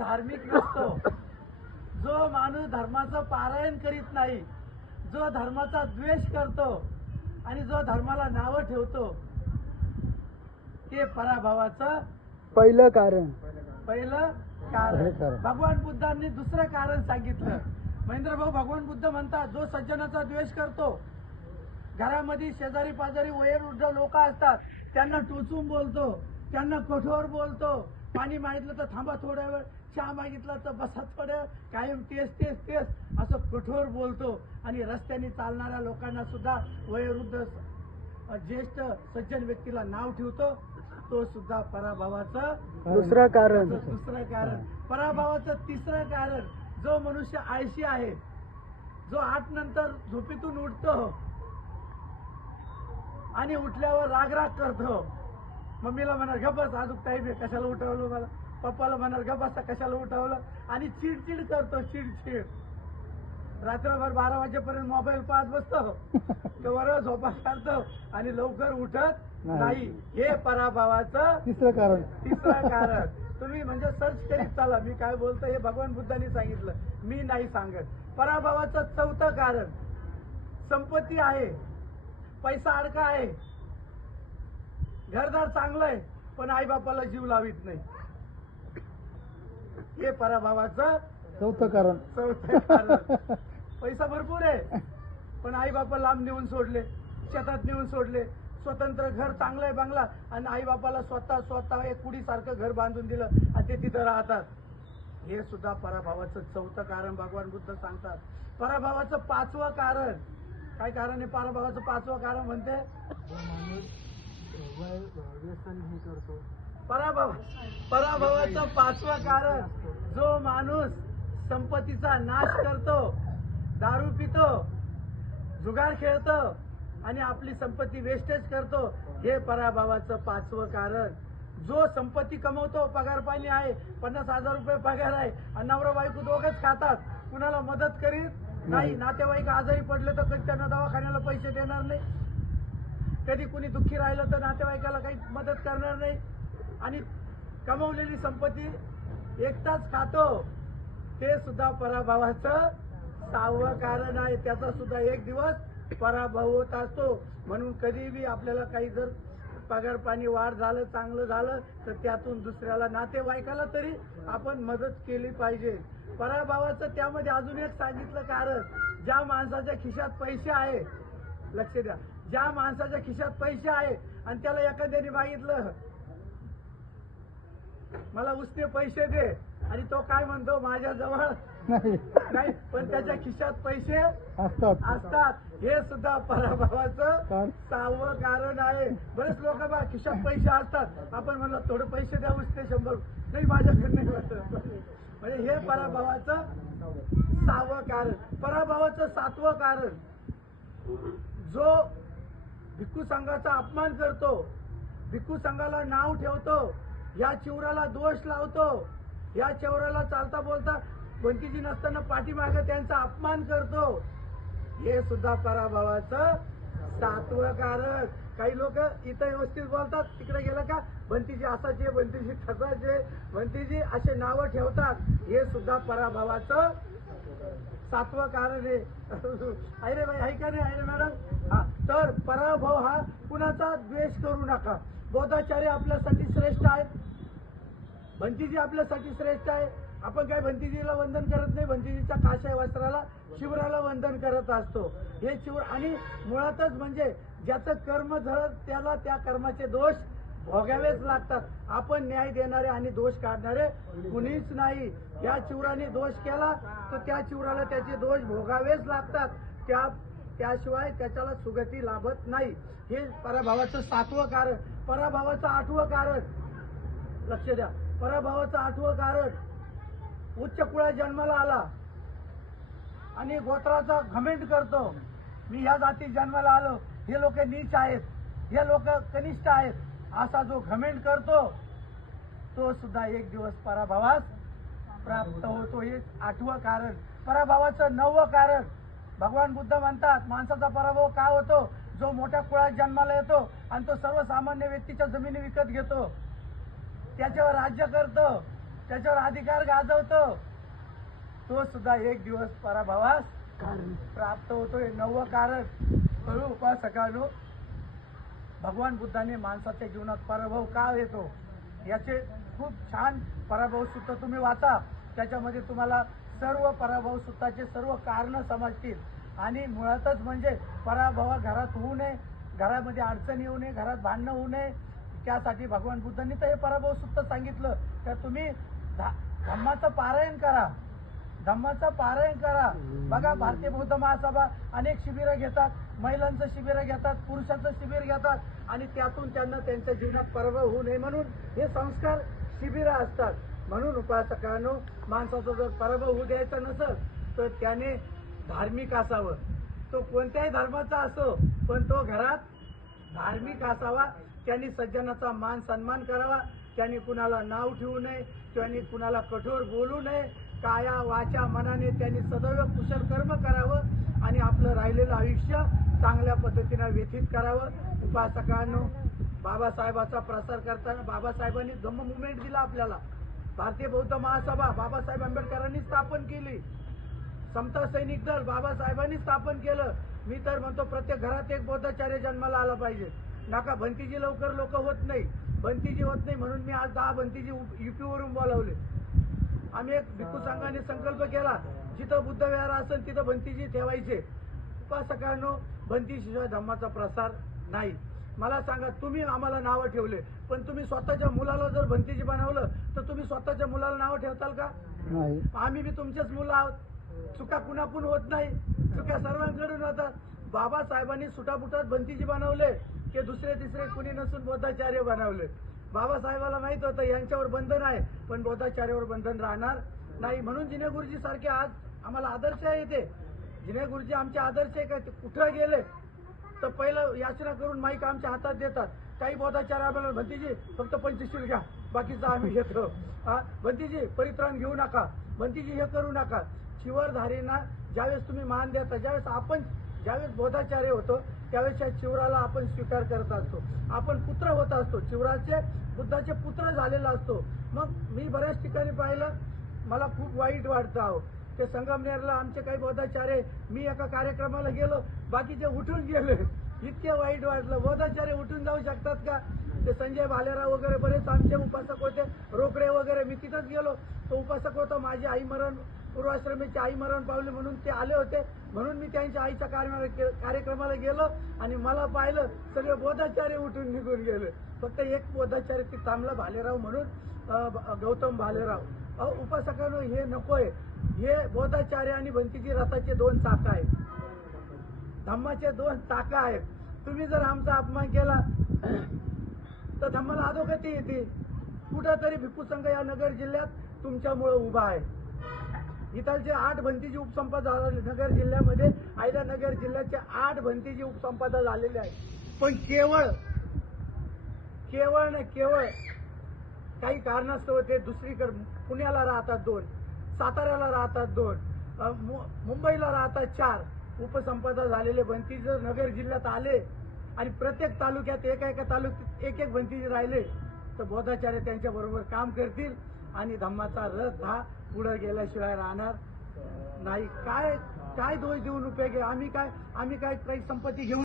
धार्मिक नसतो, जो माणूस धर्माचं पारायण करीत नाही, जो धर्माचा द्वेष करतो आणि जो धर्माला नावं ठेवतो, ते पराभवाचं पहिलं कारण. भगवान बुद्धांनी दुसरं कारण सांगितलं. महेंद्र भाऊ, भगवान बुद्ध म्हणतात, जो सज्जनाचा द्वेष करतो, घरामध्ये शेजारी पाजारी वयोवृद्ध लोक असतात, त्यांना टोचून बोलतो, त्यांना कठोर बोलतो, पाणी मागितलं तर थांबा थोड्या वेळ, चहा मागितला तर बसा थोड्या, कायम तेच तेच तेच असं कठोर बोलतो. आणि रस्त्याने चालणाऱ्या लोकांना सुद्धा वयोवृद्ध ज्येष्ठ सज्जन व्यक्तीला नाव ठेवतो. तो सुद्धा पराभवाचं दुसरं कारण. पराभवाचं तिसरं कारण, जो मनुष्य आळशी आहे, जो 8 नंतर झोपेतून उठतो आणि उठल्यावर रागराग करतो, मम्मीला म्हणणार गप बस, अजून टाईम आहे, कशाला उठवलं मला, पप्पाला म्हणणार गप बसा, कशाला उठवलं, आणि चिडचिड करतो, चिडचिड. रात्रभर 12 वाजेपर्यंत मोबाईल पाहत बसतो, तेव्हा झोपा काढतो आणि लवकर उठत नाही. हे पराभवाचं तिसरं कारण. तुम्ही म्हणजे सर्च करीत चाला, मी काय बोलतो हे भगवान बुद्धांनी सांगितलं, मी नाही सांगत. पराभवाचं चौथं कारण, संपत्ती आहे, पैसा अडका आहे, घरदार चांगलं आहे, पण आई बापाला जीव लावित नाही. हे पराभवाचं चौथं कारण. पैसा भरपूर आहे, पण आई बापा लांब नेऊन सोडले, शेतात नेऊन सोडले. स्वतंत्र घर, चांगलं आहे बंगला, आणि आई बापाला स्वतः एक कुडीसारखं घर बांधून दिलं आणि ते तिथं राहतात. हे सुद्धा पराभवाचं चौथं कारण भगवान बुद्ध सांगतात. पराभवाचं 5वं कारण, काय कारण आहे पराभवाचं 5वं कारण? म्हणते पराभवाचं 5वं कारण, जो माणूस संपत्तीचा नाश करतो, दारू पितो, जुगार खेळतो आणि आपली संपत्ती वेस्टेज करतो, हे पराभवाचं 5वं कारण. जो संपत्ती कमवतो, पगार पाणी आहे, 50,000 रुपये पगार आहे, आणि नवरा बायको दोघंच खातात, कुणाला मदत करीत नाही. नातेवाईक आजारी पडले तर कधी त्यांना दवाखान्याला पैसे देणार नाही, कधी कुणी दुःखी राहिलं तर नातेवाईकाला काही मदत करणार नाही, आणि कमवलेली संपत्ती एकटाच खातो. ते सुद्धा पराभवाचं 6वं कारण आहे. त्याचा सुद्धा एक दिवस पराभव होत असतो. म्हणून कधीही आपल्याला काही जर पगार पाणी वाढ झालं, चांगलं झालं, तर त्यातून दुसऱ्याला, नातेवाईकाला तरी आपण मदत केली पाहिजे. पराभवाचं त्यामध्ये अजून एक सांगितलं कारण, ज्या माणसाच्या खिशात पैसे आहे, लक्ष द्या, ज्या माणसाच्या खिशात पैसे आहे आणि त्याला एखाद्याने मागितलं मला उसने पैसे दे, आणि तो काय म्हणतो माझ्याजवळ नाही, पण त्याच्या खिशात पैसे असतात. हे सुद्धा पराभवाचं 6वं कारण आहे. बरेच लोक बा खिशात पैसे असतात, आपण म्हणलं थोडे पैसे द्या, उसने 100, नाही माझ्याकडे नाही वाटत. म्हणजे हे पराभवाचं 6वं कारण. पराभवाचं 7वं कारण, जो भिक्खू संघाचा अपमान करतो, भिक्खू संघाला नाव ठेवतो, या चिवराला दोष लावतो, या चिवराला चालता बोलता भंतीजी नसताना पाठीमागे त्यांचा अपमान करतो, हे सुद्धा पराभवाचं 7वं कारण. काही लोक इथं व्यवस्थित बोलतात, तिकडे गेलं का भंतीजी असाचे, भंतीजी तसाचे, भंतीजी असे नावं ठेवतात, हे सुद्धा पराभवाचं 7वं कारण आहे. अरे भाई आहे का नाही, आहे मॅडम? हा, तर पराभव हा कुणाचा द्वेष करू नका. बौद्धाचार्य आपल्यासाठी श्रेष्ठ आहेत, भंतीजी आपल्यासाठी श्रेष्ठ आहे. आपण काय भंतीजीला वंदन करत नाही, भंतीजीच्या काशाय वस्त्राला, शिवराला वंदन करत असतो. हे शिवर, आणि मुळातच म्हणजे ज्याचं कर्म झालं त्याला त्या कर्माचे दोष भोगावेच लागतात. आपण न्याय देणारे आणि दोष काढणारे कुणीच नाही. या चिवराने दोष केला तर त्या चिवराला त्याचे दोष भोगावेच लागतात, त्याशिवाय त्याच्याला सुगती लाभत नाही. हे पराभवाचं 7वं कारण. पराभवाचं 8वं कारण, लक्ष द्या, पराभवाचं 8वं कारण, उच्च कुळात जन्माला आला आणि गोत्राचा घमेंड करतो, मी ह्या जातीत जन्माला आलो, हे लोक नीच आहेत, हे लोक कनिष्ठ आहेत, असा जो घमेंड करतो तो सुद्धा एक दिवस पराभवास प्राप्त होतो. हे 8वं कारण. पराभवाचं 9वं कारण, भगवान बुद्ध म्हणतात माणसाचा पराभव का होतो? जो मोठ्या कुळात जन्माला येतो आणि तो सर्वसामान्य व्यक्तीच्या जमिनी विकत घेतो, त्याच्यावर राज्य करतो, त्याच्यावर अधिकार गाजवतो, तो सुद्धा एक दिवस पराभवास कारण प्राप्त होतोय. 9वं कारण कळू उपासकांनो, भगवान बुद्धाने माणसाच्या जीवनात पराभव का येतो याचे खूप छान पराभव सूत्र तुम्ही वाचा. त्याच्यामध्ये तुम्हाला सर्व पराभव सूत्राचे सर्व कारण समजतील. आणि मुळातच म्हणजे पराभव घरात होऊ नये, घरामध्ये अडचण येऊ नये, घरात भांडणं होऊ नये, त्यासाठी भगवान बुद्धांनी तर हे पराभव सूत्र सांगितलं. तर तुम्ही धम्माचं पारायण करा, धम्माचं पारायण करा. बघा, भारतीय बौद्ध महासभा अनेक शिबिरं घेतात, महिलांचं शिबिरं घेतात, पुरुषाचं शिबिर घेतात, आणि त्यातून त्यांना त्यांच्या जीवनात पराभव होऊ नये म्हणून हे संस्कार शिबिरं असतात. म्हणून उपासकांनो, माणसाचा जर पराभव होऊ द्यायचा नसेल तर त्याने धार्मिक असावं. तो कोणत्याही धर्माचा असो, पण तो घरात धार्मिक असावा. त्यांनी सज्जनाचा मान सन्मान करावा, त्यांनी कुणाला नाव ठेवू नये, त्यांनी कुणाला कठोर बोलू नये. काया वाचा मनाने त्यांनी सदैव कुशल कर्म करावं आणि आपलं राहिलेलं आयुष्य चांगल्या पद्धतीनं व्यतीत करावं. उपासकांनो, बाबासाहेबाचा प्रसार करताना बाबासाहेबांनी धम्म मुवमेंट दिला आपल्याला. भारतीय बौद्ध महासभा बाबासाहेब आंबेडकरांनी स्थापन केली. समता सैनिक दल बाबासाहेबांनी स्थापन केलं. मी तर म्हणतो प्रत्येक घरात एक बौद्धाचार्य जन्माला आला पाहिजे. नका भंतीजी, लवकर लोक होत नाही, भंतीजी होत नाही म्हणून मी आज 10 भंतीजी युपीवरून बोलावले. आम्ही एक भिक्खू संघाने संकल्प केला, जिथं बुद्ध विहार असेल तिथं भंतीजी ठेवायचे. उपासकांनो, भंतीशिवाय धम्माचा प्रसार नाही. मला सांगा, तुम्ही आम्हाला नावं ठेवले, पण तुम्ही स्वतःच्या मुलाला जर भंतीजी बनवलं तर तुम्ही स्वतःच्या मुलाला नावं ठेवताल का? नाही. आम्ही बी तुमचेच मुलं आहोत. चुका कुणाकून होत नाही, चुका सर्वांकडून होतात. बाबासाहेबांनी सुटापुटात भंतीजी बनवले की दुसरे तिसरे कुणी नसून बौद्धाचार्य बनवले. बाबासाहेबाला माहित होतं यांच्यावर बंधन आहे, पण बौद्धाचार्यावर बंधन राहणार नाही. म्हणून जिने गुरुजी सारखे आज आम्हाला आदर्श आहे. ते जिने गुरुजी आमचे आदर्श आहे. का ते कुठं गेले तर पहिलं याचना करून माईक आमच्या हातात देतात. काही बौद्धाचार्य आम्हाला, भंतीजी फक्त 25 घ्या, बाकीचं आम्ही घेतो. भंतीजी परित्राण घेऊ नका, भंतीजी हे करू नका. चिवरधारींना ज्यावेळेस तुम्ही मान देता, ज्यावेळेस बौद्धाचार्य होतो त्यावेळेस या चिवराला आपण स्वीकार करत असतो. आपण पुत्र होत असतो, चिवराचे बुद्धाचे पुत्र झालेला असतो. मग मी बऱ्याच ठिकाणी पाहिलं, मला खूप वाईट वाटतं. अहो, ते संगमनेरला आमचे काही बौद्धाचार्य, मी एका कार्यक्रमाला गेलो, बाकीचे उठून गेले. इतके वाईट वाटलं. बौद्धाचार्य उठून जाऊ शकतात का? ते संजय भालेराव वगैरे बरेच आमचे उपासक होते, रोकडे वगैरे. मी तिथंच गेलो, तो उपासक होता. माझी आई मरण, पूर्वाश्रमीची आई मरण पावली म्हणून ते आले होते, म्हणून मी त्यांच्या आईच्या कार्यक्रमाला गेलो आणि मला पाहिलं सगळे बौद्धाचार्य उठून निघून गेले. फक्त एक बौद्धाचार्य ती थांबला, भालेराव म्हणून, गौतम भालेराव. अहो उपासकांनो, हे नकोय. हे बौद्धाचार्य आणि भंतीजी रथाचे 2 चाकं आहेत, धम्माचे 2 चाकं आहेत. तुम्ही जर आमचा अपमान केला तर धम्माला अधोगती येते. कुठंतरी भिक्खू संघ या नगर जिल्ह्यात तुमच्यामुळे उभा आहे. इथलचे 8 भंतीजी उपसंपदा नगर जिल्ह्यामध्ये, आयला नगर जिल्ह्याचे 8 भंतीजी उपसंपदा झालेले आहेत. पण केवळ काही कारणास्तव ते दुसरीकडे, पुण्याला राहतात 2, साताऱ्याला राहतात 2, मुंबईला राहतात 4 उपसंपदा झालेले भंतीजी जर नगर जिल्ह्यात आले आणि प्रत्येक तालुक्यात एका तालुक्यात एक भंतीजी राहिले तर बौद्धाचार्य त्यांच्या बरोबर काम करतील आणि धम्माचा रथ हा पुढे गेल्याशिवाय राहणार नाही. काय दोष देऊन उपयोग आहे? आम्ही काय काही संपत्ती घेऊन